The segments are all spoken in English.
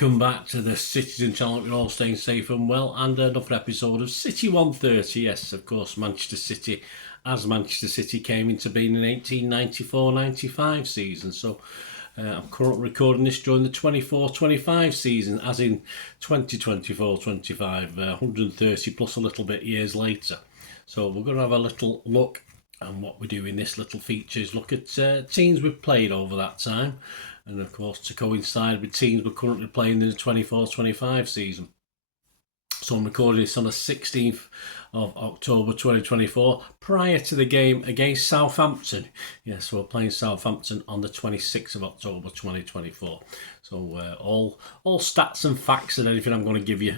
Welcome back to the Citizen channel. We're all staying safe and well, and another episode of CITY130. Yes, of course, Manchester City, as Manchester City came into being in 1894-95 season. So I'm currently recording this during the 24-25 season, as in 2024-25, 130 plus a little bit years later. So we're going to have a little look, and what we do in this little feature is look at teams we've played over that time, and of course to coincide with teams we're currently playing in the 24-25 season. So I'm recording this on the 16th of October 2024, prior to the game against Southampton. Yes, we're playing Southampton on the 26th of October 2024. So all stats and facts and anything I'm going to give you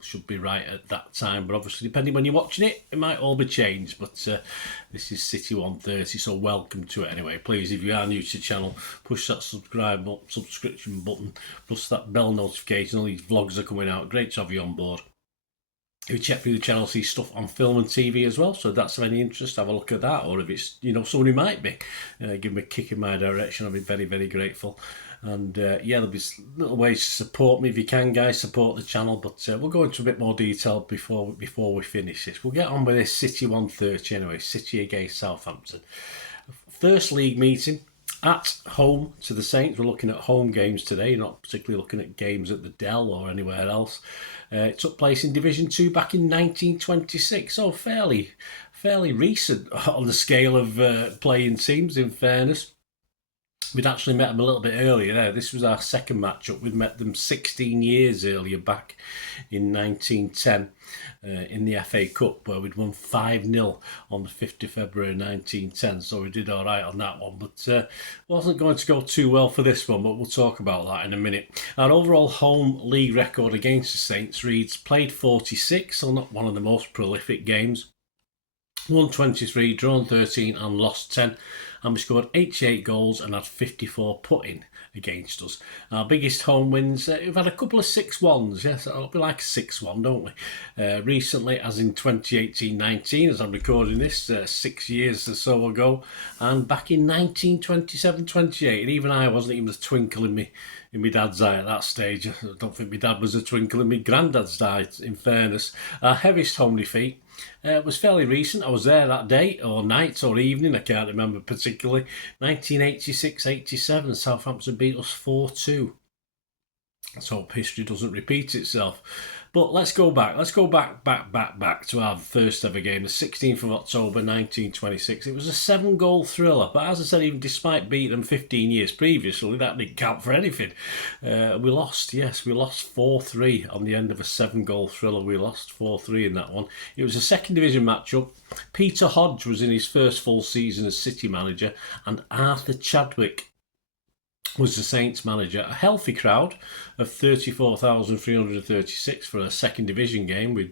should be right at that time. But obviously, depending when you're watching it, it might all be changed. But this is CITY130, so welcome to it anyway. Please, if you are new to the channel, push that subscription button, plus that bell notification. All these vlogs are coming out. Great to have you on board. If you check through the channel, see stuff on film and TV as well. So if that's of any interest, have a look at that. Or if it's, someone who might be, give me a kick in my direction. I'll be very, very grateful. And yeah, there'll be little ways to support me if you can, guys. Support the channel. But we'll go into a bit more detail before we finish this. We'll get on with this CITY130 anyway. City against Southampton. First league meeting at home to the Saints. We're looking at home games today, not particularly looking at games at the Dell or anywhere else. It took place in Division 2 back in 1926, so fairly recent on the scale of playing teams, in fairness. We'd actually met them a little bit earlier there. This was our second matchup. We'd met them 16 years earlier, back in 1910 in the FA Cup, where we'd won 5-0 on the 5th of February 1910. So we did all right on that one, but wasn't going to go too well for this one, but we'll talk about that in a minute. Our overall home league record against the Saints reads: played 46, so not one of the most prolific games. Won 23, drawn 13 and lost 10. And we scored 88 goals and had 54 put in against us. Our biggest home wins, we've had a couple of 6-1s, yes, we like a 6-1, don't we? Recently, as in 2018-19, as I'm recording this, 6 years or so ago, and back in 1927-28, and even I wasn't even a twinkle in my dad's eye at that stage. I don't think my dad was a twinkle in my granddad's eye, in fairness. Our heaviest home defeat was fairly recent. I was there that day, or night, or evening, I can't remember particularly. 1986-87, Southampton beat us 4-2. Let's hope history doesn't repeat itself. But let's go back to our first ever game, the 16th of October 1926. It was a 7-goal thriller, but as I said, even despite beating them 15 years previously, that didn't count for anything. We lost 4-3 on the end of a 7-goal thriller. We lost 4-3 in that one. It was a second division matchup. Peter Hodge was in his first full season as City manager, and Arthur Chadwick was the Saints manager. A healthy crowd of 34,336 for a second division game. We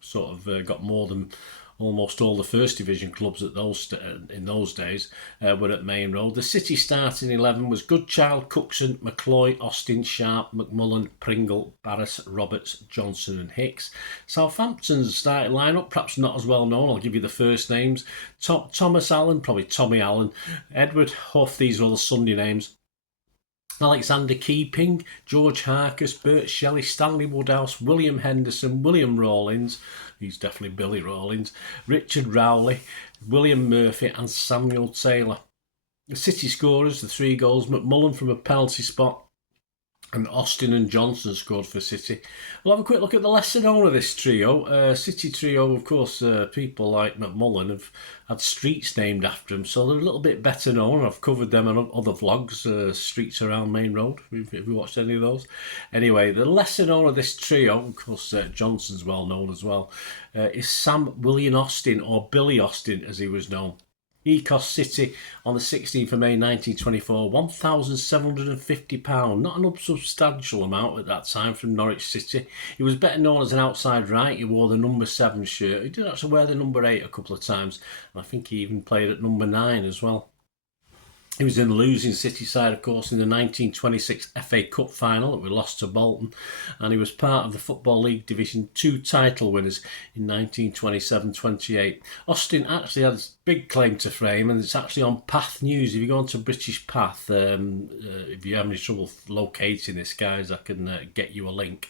sort of got more than almost all the first division clubs at in those days were at Main Road. The City starting 11 was Goodchild, Cookson, McCloy, Austin, Sharp, McMullen, Pringle, Barras, Roberts, Johnson and Hicks. Southampton's starting lineup, perhaps not as well known. I'll give you the first names. Thomas Allen, probably Tommy Allen. Edward Huff, these are all the Sunday names. Alexander Keeping, George Harkes, Bert Shelley, Stanley Woodhouse, William Henderson, William Rawlins, he's definitely Billy Rawlins, Richard Rowley, William Murphy and Samuel Taylor. The City scorers, the 3 goals, McMullen from a penalty spot, and Austin and Johnson scored for City. We'll have a quick look at the lesser known of this trio. City trio, of course, people like McMullen have had streets named after them, so they're a little bit better known. I've covered them on other vlogs, streets around Main Road, if you watched any of those. Anyway, the lesser known of this trio, of course, Johnson's well known as well, is Sam William Austin, or Billy Austin as he was known. He cost City on the 16th of May 1924 £1,750, not an unsubstantial amount at that time from Norwich City. He was better known as an outside right. He wore the number 7 shirt. He did actually wear the number 8 a couple of times, and I think he even played at number 9 as well. He was in the losing City side, of course, in the 1926 FA Cup final that we lost to Bolton, and he was part of the Football League Division 2 title winners in 1927-28. Austin actually had a big claim to fame, and it's actually on Path News. If you go onto British Path, if you have any trouble locating this, guys, I can get you a link.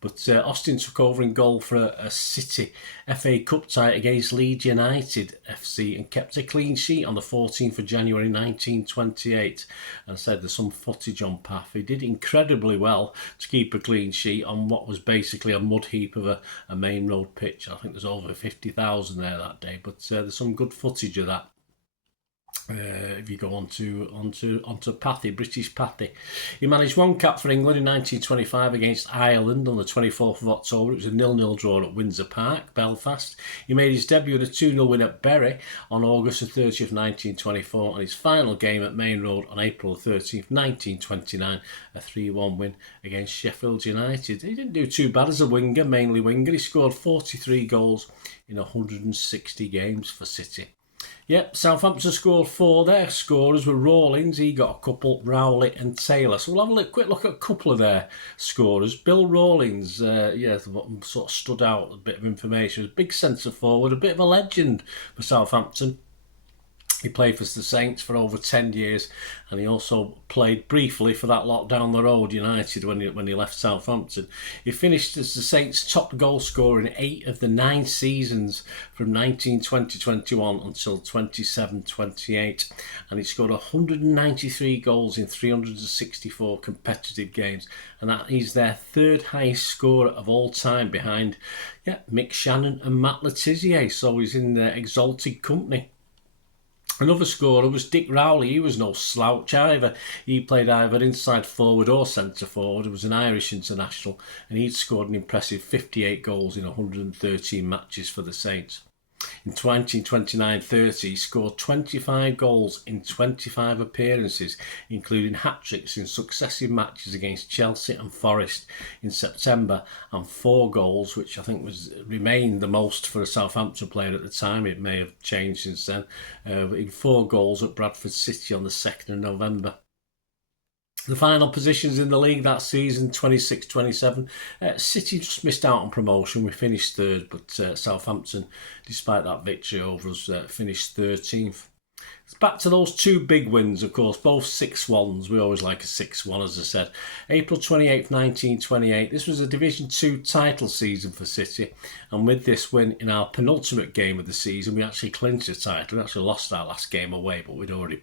But Austin took over in goal for a City FA Cup tie against Leeds United FC and kept a clean sheet on the 14th of January 1928. And said there's some footage on Path. He did incredibly well to keep a clean sheet on what was basically a mud heap of a main road pitch. I think there's over 50,000 there that day. But there's some good footage of that. If you go onto Pathy, British Pathy. He managed one cap for England in 1925 against Ireland on the 24th of October. It was a 0-0 draw at Windsor Park, Belfast. He made his debut in a 2-0 win at Bury on August the 30th, 1924, and his final game at Main Road on April the 13th, 1929, a 3-1 win against Sheffield United. He didn't do too bad as a winger, mainly winger. He scored 43 goals in 160 games for City. Yep, Southampton scored 4. Their scorers were Rowlands, he got a couple, Rowley and Taylor. So we'll have a quick look at a couple of their scorers. Bill Rowlands, sort of stood out, a bit of information. Big centre forward, a bit of a legend for Southampton. He played for the Saints for over 10 years, and he also played briefly for that lot down the road, United, when he left Southampton. He finished as the Saints' top goal scorer in 8 of the 9 seasons from 1920-21 until 27-28, and he scored 193 goals in 364 competitive games, and that he's their 3rd highest scorer of all time behind Mick Shannon and Matt Le Tissier, so he's in their exalted company. Another scorer was Dick Rowley. He was no slouch either. He played either inside forward or centre forward. He was an Irish international, and he'd scored an impressive 58 goals in 113 matches for the Saints. In 2029-30, he scored 25 goals in 25 appearances, including hat-tricks in successive matches against Chelsea and Forest in September, and 4 goals, which I think remained the most for a Southampton player at the time. It may have changed since then. In 4 goals at Bradford City on the 2nd of November. The final positions in the league that season, 26-27. City just missed out on promotion. We finished 3rd, but Southampton, despite that victory over us, finished 13th. It's back to those 2 big wins, of course, both 6-1s. We always like a 6-1, as I said. April 28th, 1928. This was a Division 2 title season for City, and with this win in our penultimate game of the season, we actually clinched the title. We actually lost our last game away, but we'd already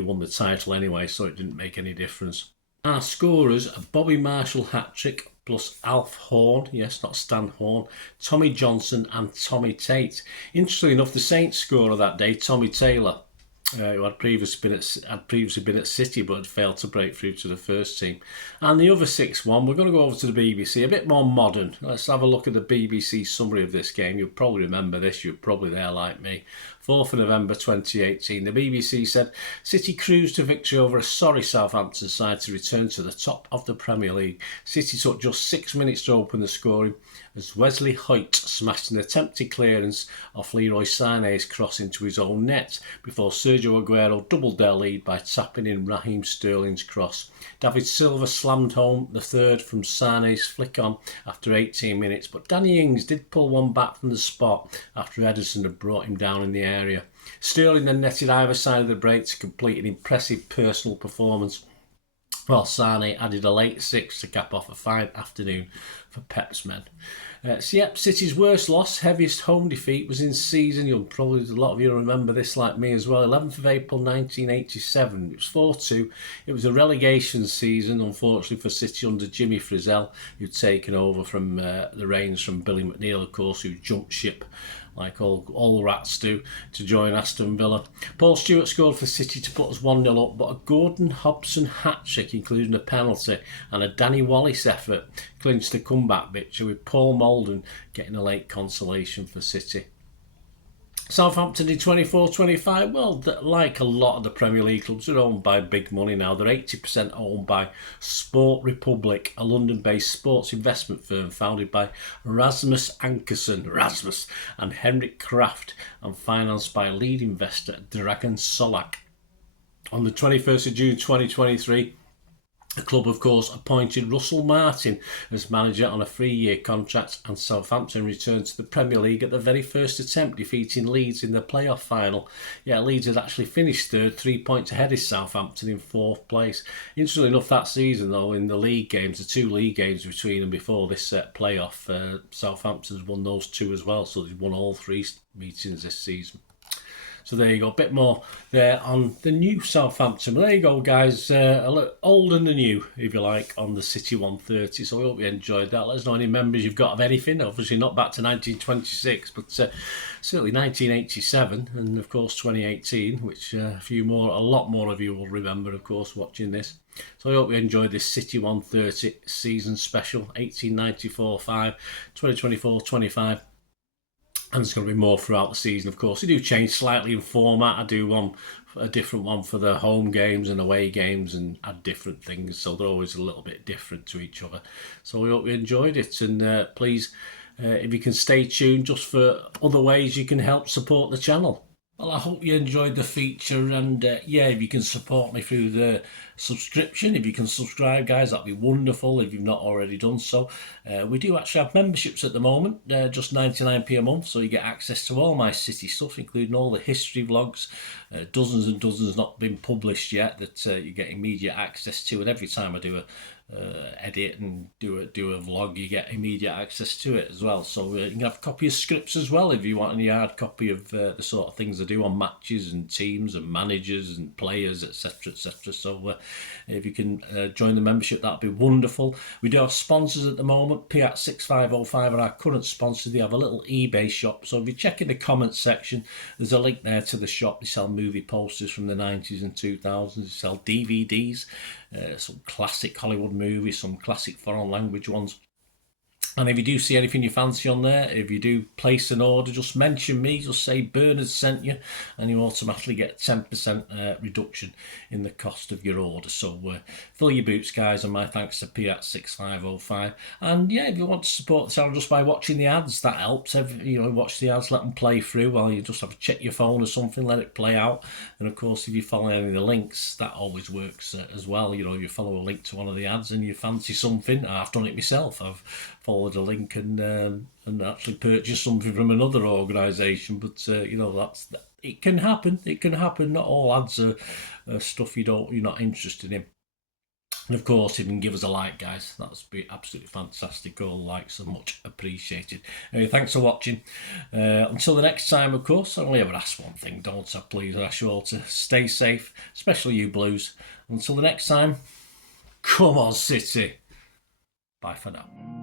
won the title anyway, so it didn't make any difference. Our scorers are Bobby Marshall hat-trick, plus Alf Horn, yes, not Stan Horn, Tommy Johnson and Tommy Tate. Interestingly enough, the Saints scorer that day, Tommy Taylor, who had previously been at City but had failed to break through to the first team. And the other 6-1, we're going to go over to the BBC, a bit more modern. Let's have a look at the BBC summary of this game. You'll probably remember this, you're probably there like me. 4th of November 2018, the BBC said City cruised to victory over a sorry Southampton side to return to the top of the Premier League. City took just 6 minutes to open the scoring as Wesley Hoyt smashed an attempted clearance off Leroy Sané's cross into his own net before Sergio Aguero doubled their lead by tapping in Raheem Sterling's cross. David Silva slammed home the 3rd from Sané's flick on after 18 minutes, but Danny Ings did pull one back from the spot after Ederson had brought him down in the area. Sterling then netted either side of the break to complete an impressive personal performance, while Sané added a late 6 to cap off a fine afternoon for Pep's men. City's worst loss, heaviest home defeat, was in season. A lot of you remember this like me as well. 11th of April 1987. It was 4-2. It was a relegation season, unfortunately, for City under Jimmy Frizzell, who'd taken over from the reins from Billy McNeil, of course, who jumped ship like all rats do, to join Aston Villa. Paul Stewart scored for City to put us 1-0 up, but a Gordon Hobson hat-trick, including a penalty, and a Danny Wallace effort clinched the comeback victory, with Paul Molden getting a late consolation for City. Southampton in 24-25, well, like a lot of the Premier League clubs, are owned by big money now. They're 80% owned by Sport Republic, a London-based sports investment firm founded by Rasmus Ankerson, and Henrik Kraft, and financed by lead investor Dragan Solak. On the 21st of June 2023, the club, of course, appointed Russell Martin as manager on a 3-year contract, and Southampton returned to the Premier League at the very first attempt, defeating Leeds in the playoff final. Yeah, Leeds had actually finished third, 3 points ahead of Southampton in 4th place. Interestingly enough, that season, though, in the league games, the 2 league games between them before this playoff, Southampton's won those 2 as well, so they've won all 3 meetings this season. So there you go, a bit more there on the new Southampton. But there you go, guys, a little old and the new, if you like, on the CITY130. So I hope you enjoyed that. Let us know any members you've got of anything. Obviously not back to 1926, but certainly 1987 and, of course, 2018, which a lot more of you will remember, of course, watching this. So I hope you enjoyed this CITY130 season special, 1894-5, 2024-25. And there's going to be more throughout the season, of course. They do change slightly in format. I do a different one for the home games and away games and add different things. So they're always a little bit different to each other. So we hope you enjoyed it. And please, if you can stay tuned just for other ways you can help support the channel. Well, I hope you enjoyed the feature, and yeah, if you can support me through the subscription, if you can subscribe, guys, that'd be wonderful if you've not already done so. We do actually have memberships at the moment, just 99p a month, so you get access to all my City stuff, including all the history vlogs, dozens and dozens not been published yet that you get immediate access to, and every time I do a edit and do a vlog, you get immediate access to it as well. So you can have a copy of scripts as well if you want any hard copy of the sort of things I do on matches and teams and managers and players, etc, etc. So if you can join the membership, that'd be wonderful. We do have sponsors at the moment. Kippax 6505 are our current sponsor. They have a little eBay shop, so if you check in the comments section, there's a link there to the shop. They sell movie posters from the 90s and 2000s. They sell DVDs, some classic Hollywood movies, some classic foreign language ones. And if you do see anything you fancy on there, if you do place an order, just mention me, just say Bernard sent you, and you automatically get 10% reduction in the cost of your order. So fill your boots, guys, and my thanks to Kippax 6505. And yeah, if you want to support the channel just by watching the ads, that helps. Watch the ads, let them play through while you just have to check your phone or something, let it play out. And of course, if you follow any of the links, that always works as well. If you follow a link to one of the ads and you fancy something, I've done it myself. I've followed a link and actually purchase something from another organisation, but it can happen. It can happen. Not all ads are stuff you're not interested in. And of course, if you can give us a like, guys, that's be absolutely fantastic. All likes are much appreciated. Anyway, thanks for watching. Until the next time, of course, I only ever ask one thing, don't I? Please, I ask you all to stay safe, especially you Blues. Until the next time, come on, City. Bye for now.